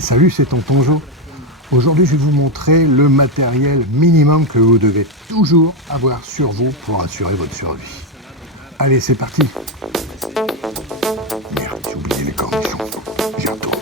Salut, c'est Tonton Jo. Aujourd'hui, je vais vous montrer le matériel minimum que vous devez toujours avoir sur vous pour assurer votre survie. Allez, c'est parti. Merde, j'ai oublié les cornichons. J'y retourne.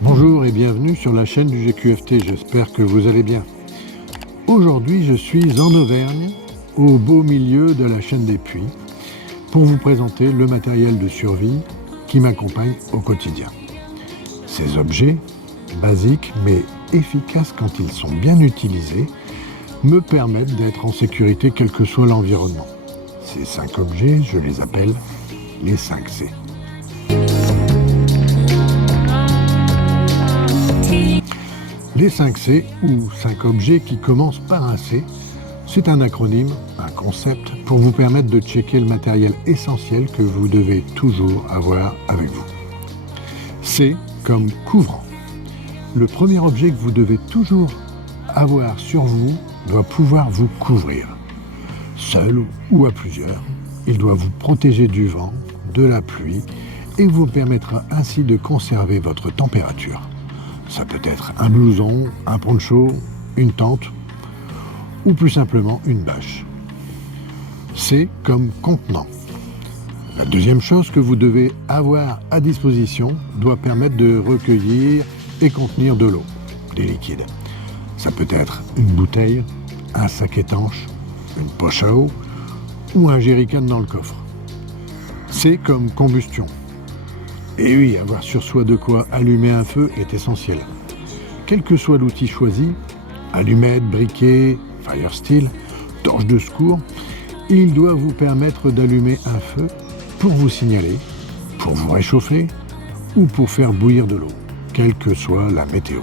Bonjour et bienvenue sur la chaîne du GQFT, j'espère que vous allez bien. Aujourd'hui, je suis en Auvergne, au beau milieu de la chaîne des puits, pour vous présenter le matériel de survie qui m'accompagne au quotidien. Ces objets, basiques mais efficaces quand ils sont bien utilisés, me permettent d'être en sécurité quel que soit l'environnement. Ces 5 objets, je les appelle les 5C. Les 5C, ou 5 objets qui commencent par un C, c'est un acronyme, un concept, pour vous permettre de checker le matériel essentiel que vous devez toujours avoir avec vous. C comme couvrant. Le premier objet que vous devez toujours avoir sur vous doit pouvoir vous couvrir. Seul ou à plusieurs, il doit vous protéger du vent, de la pluie et vous permettra ainsi de conserver votre température. Ça peut être un blouson, un poncho, une tente ou plus simplement une bâche. C'est comme contenant. La deuxième chose que vous devez avoir à disposition doit permettre de recueillir et contenir de l'eau, des liquides. Ça peut être une bouteille, un sac étanche, une poche à eau ou un jerrycan dans le coffre. C'est comme combustion. Et oui, avoir sur soi de quoi allumer un feu est essentiel. Quel que soit l'outil choisi, allumette, briquet, fire steel, torche de secours, il doit vous permettre d'allumer un feu pour vous signaler, pour vous réchauffer ou pour faire bouillir de l'eau, quelle que soit la météo.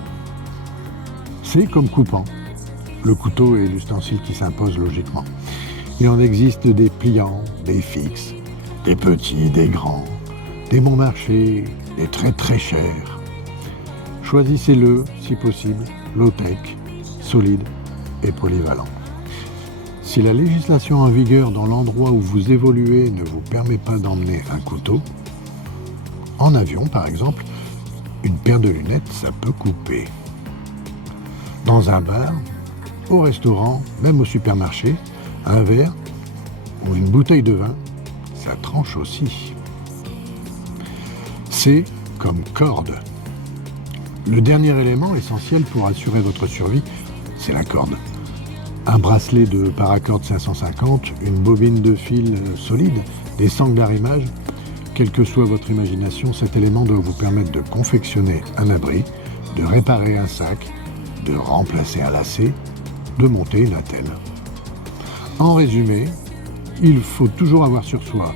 C'est comme coupant. Le couteau est l'ustensile qui s'impose logiquement. Il en existe des pliants, des fixes, des petits, des grands, des bons marchés, des très très chers. Choisissez-le, si possible, low-tech, solide et polyvalent. Si la législation en vigueur dans l'endroit où vous évoluez ne vous permet pas d'emmener un couteau, en avion par exemple, une paire de lunettes, ça peut couper. Dans un bar, au restaurant, même au supermarché, un verre ou une bouteille de vin, ça tranche aussi. C'est comme corde. Le dernier élément essentiel pour assurer votre survie, c'est la corde. Un bracelet de paracord 550, une bobine de fil solide, des sangles d'arrimage, quelle que soit votre imagination, cet élément doit vous permettre de confectionner un abri, de réparer un sac, de remplacer un lacet, de monter une attelle. En résumé, il faut toujours avoir sur soi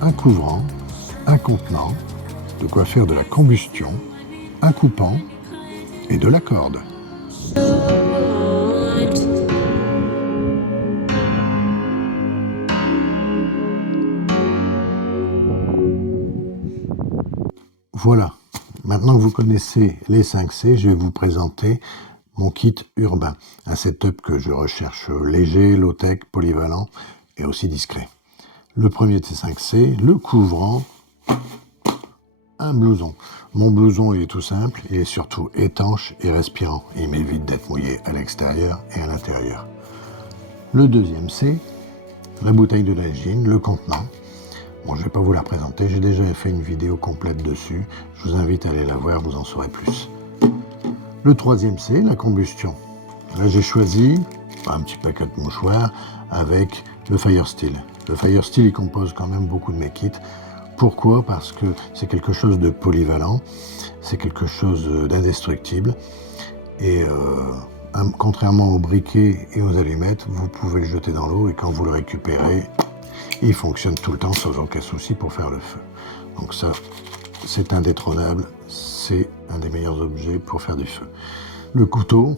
un couvrant, un contenant, de quoi faire de la combustion, un coupant et de la corde. Voilà, maintenant que vous connaissez les 5C, je vais vous présenter mon kit urbain, un setup que je recherche léger, low-tech, polyvalent et aussi discret. Le premier de ces 5C, le couvrant, un blouson. Mon blouson il est tout simple, il est surtout étanche et respirant. Il m'évite d'être mouillé à l'extérieur et à l'intérieur. Le deuxième c'est la bouteille de Dalgene, le contenant. Bon, je ne vais pas vous la présenter, j'ai déjà fait une vidéo complète dessus. Je vous invite à aller la voir, vous en saurez plus. Le troisième c'est la combustion. Là j'ai choisi un petit paquet de mouchoirs avec le Firesteel. Le Firesteel, il compose quand même beaucoup de mes kits. Pourquoi? Parce que c'est quelque chose de polyvalent, c'est quelque chose d'indestructible et contrairement aux briquets et aux allumettes, vous pouvez le jeter dans l'eau et quand vous le récupérez, il fonctionne tout le temps sans aucun souci pour faire le feu. Donc ça, c'est indétrônable, c'est un des meilleurs objets pour faire du feu. Le couteau,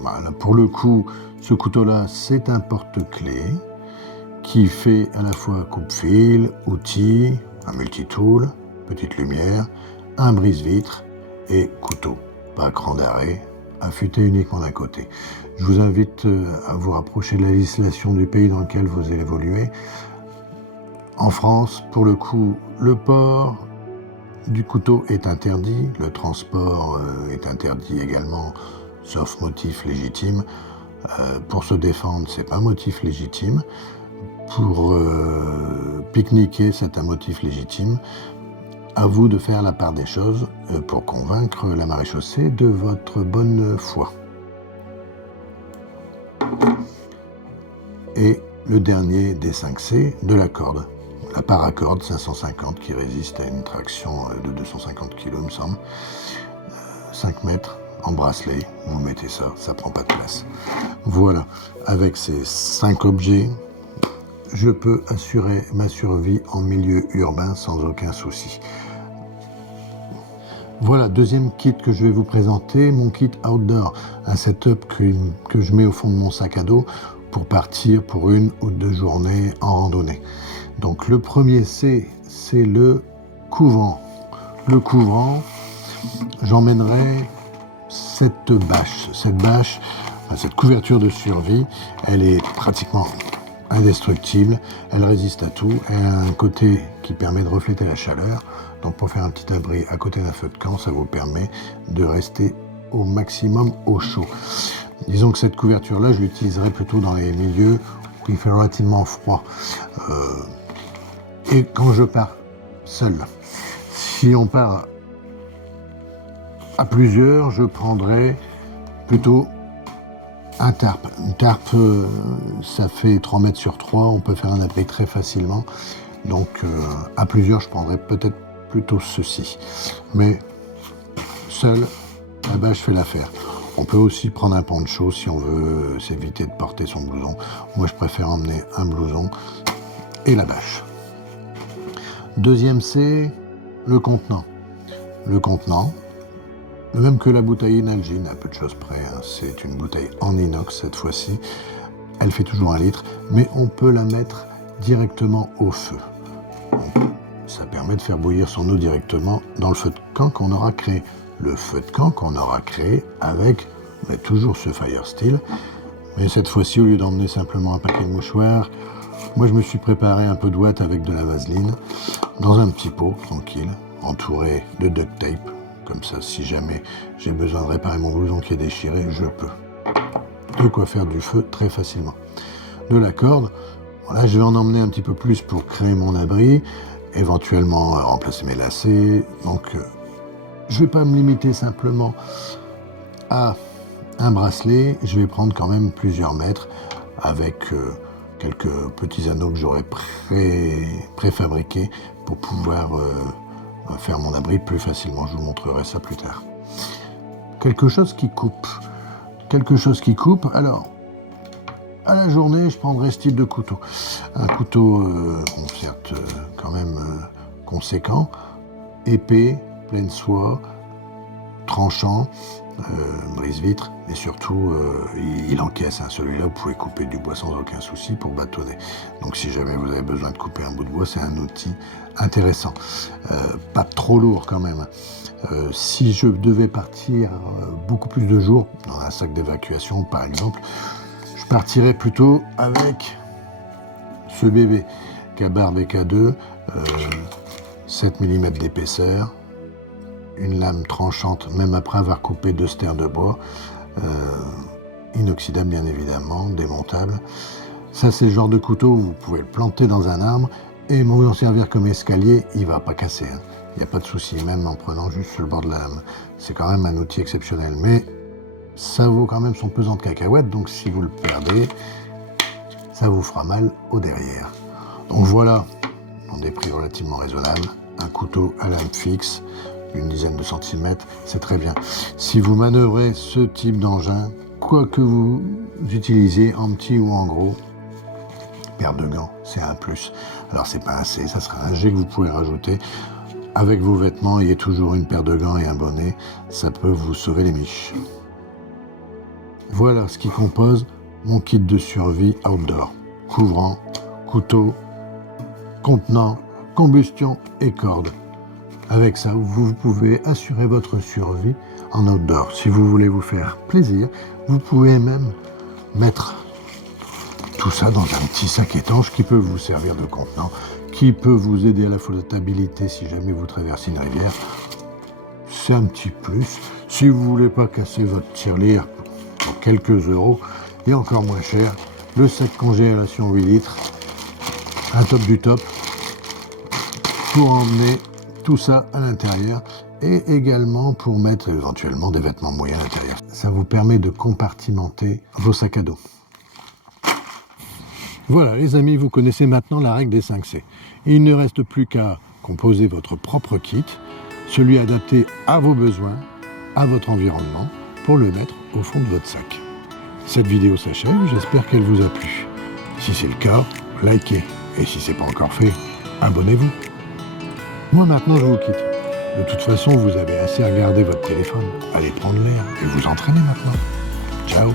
voilà, pour le coup, ce couteau-là, c'est un porte-clés qui fait à la fois coupe-fil, outil, un multitool, petite lumière, un brise-vitre et couteau. Pas cran d'arrêt, affûté uniquement d'un côté. Je vous invite à vous rapprocher de la législation du pays dans lequel vous allez évoluer. En France, pour le coup, le port du couteau est interdit, le transport est interdit également, sauf motif légitime. Pour se défendre, c'est pas motif légitime. Pour pique-niquer, c'est un motif légitime. À vous de faire la part des choses pour convaincre la maréchaussée de votre bonne foi. Et le dernier des 5C, de la corde. La paracorde 550 qui résiste à une traction de 250 kg, il me semble. 5 mètres en bracelet, vous mettez ça, ça prend pas de place. Voilà, avec ces 5 objets, je peux assurer ma survie en milieu urbain sans aucun souci. Voilà, deuxième kit que je vais vous présenter, mon kit outdoor, un setup que je mets au fond de mon sac à dos pour partir pour 1 ou 2 journées en randonnée. Donc le premier c'est le couvrant. Le couvrant, j'emmènerai cette bâche, cette couverture de survie, elle est pratiquement indestructible, elle résiste à tout, elle a un côté qui permet de refléter la chaleur, donc pour faire un petit abri à côté d'un feu de camp, ça vous permet de rester au maximum au chaud. Disons que cette couverture-là, je l'utiliserai plutôt dans les milieux où il fait relativement froid. Et quand je pars seul, si on part à plusieurs, je prendrai plutôt un tarp. Une tarp, ça fait 3 mètres sur 3, on peut faire un abri très facilement. Donc à plusieurs, je prendrai peut-être plutôt ceci. Mais seul, la bâche fait l'affaire. On peut aussi prendre un poncho si on veut s'éviter de porter son blouson. Moi, je préfère emmener un blouson et la bâche. Deuxième C, le contenant. Le contenant, le même que la bouteille Nalgene, à peu de choses près, hein. C'est une bouteille en inox cette fois-ci. Elle fait toujours 1 litre, mais on peut la mettre directement au feu. Donc, ça permet de faire bouillir son eau directement dans le feu de camp qu'on aura créé. Le feu de camp qu'on aura créé avec toujours ce Firesteel. Mais cette fois-ci, au lieu d'emmener simplement un paquet de mouchoirs, moi je me suis préparé un peu de ouate avec de la vaseline dans un petit pot, tranquille, entouré de duct tape. Comme ça, si jamais j'ai besoin de réparer mon blouson qui est déchiré, je peux. De quoi faire du feu très facilement. De la corde, voilà, je vais en emmener un petit peu plus pour créer mon abri, éventuellement remplacer mes lacets. Donc, je ne vais pas me limiter simplement à un bracelet, je vais prendre quand même plusieurs mètres avec quelques petits anneaux que j'aurai préfabriqués pour pouvoir faire mon abri plus facilement. Je vous montrerai ça plus tard. Quelque chose qui coupe. Alors, à la journée, je prendrai ce type de couteau. Un couteau, certes, quand même conséquent, épais, pleine soie, tranchant, brise-vitre, et surtout, il encaisse. Hein. Celui-là, vous pouvez couper du bois sans aucun souci pour bâtonner. Donc, si jamais vous avez besoin de couper un bout de bois, c'est un outil intéressant. Pas trop lourd quand même. Si je devais partir beaucoup plus de jours, dans un sac d'évacuation par exemple, je partirais plutôt avec ce bébé Ka-Bar VK2, 7 mm d'épaisseur, une lame tranchante, même après avoir coupé 2 stères de bois, inoxydable bien évidemment, démontable. Ça, c'est le genre de couteau où vous pouvez le planter dans un arbre et vous en servir comme escalier, il va pas casser. Hein. Il n'y a pas de souci, même en prenant juste sur le bord de la lame. C'est quand même un outil exceptionnel. Mais ça vaut quand même son pesant de cacahuètes, donc si vous le perdez, ça vous fera mal au derrière. Donc voilà, dans des prix relativement raisonnables, un couteau à lame fixe, une dizaine de centimètres, c'est très bien. Si vous manœuvrez ce type d'engin, quoi que vous utilisiez, en petit ou en gros, paire de gants, c'est un plus. Alors c'est pas assez, ça sera un jet que vous pouvez rajouter. Avec vos vêtements, il y a toujours une paire de gants et un bonnet, ça peut vous sauver les miches. Voilà ce qui compose mon kit de survie outdoor. Couvrant, couteau, contenant, combustion et corde. Avec ça, vous pouvez assurer votre survie en outdoor. Si vous voulez vous faire plaisir, vous pouvez même mettre tout ça dans un petit sac étanche qui peut vous servir de contenant, qui peut vous aider à la flottabilité si jamais vous traversez une rivière. C'est un petit plus. Si vous voulez pas casser votre tirelire pour quelques euros, et encore moins cher, le sac congélation 8 litres, un top du top, pour emmener tout ça à l'intérieur et également pour mettre éventuellement des vêtements mouillés à l'intérieur. Ça vous permet de compartimenter vos sacs à dos. Voilà les amis, vous connaissez maintenant la règle des 5 C. Il ne reste plus qu'à composer votre propre kit, celui adapté à vos besoins, à votre environnement, pour le mettre au fond de votre sac. Cette vidéo s'achève, j'espère qu'elle vous a plu. Si c'est le cas, likez. Et si ce n'est pas encore fait, abonnez-vous. Moi maintenant je vous quitte. De toute façon, vous avez assez regardé votre téléphone. Allez prendre l'air et vous entraîner maintenant. Ciao.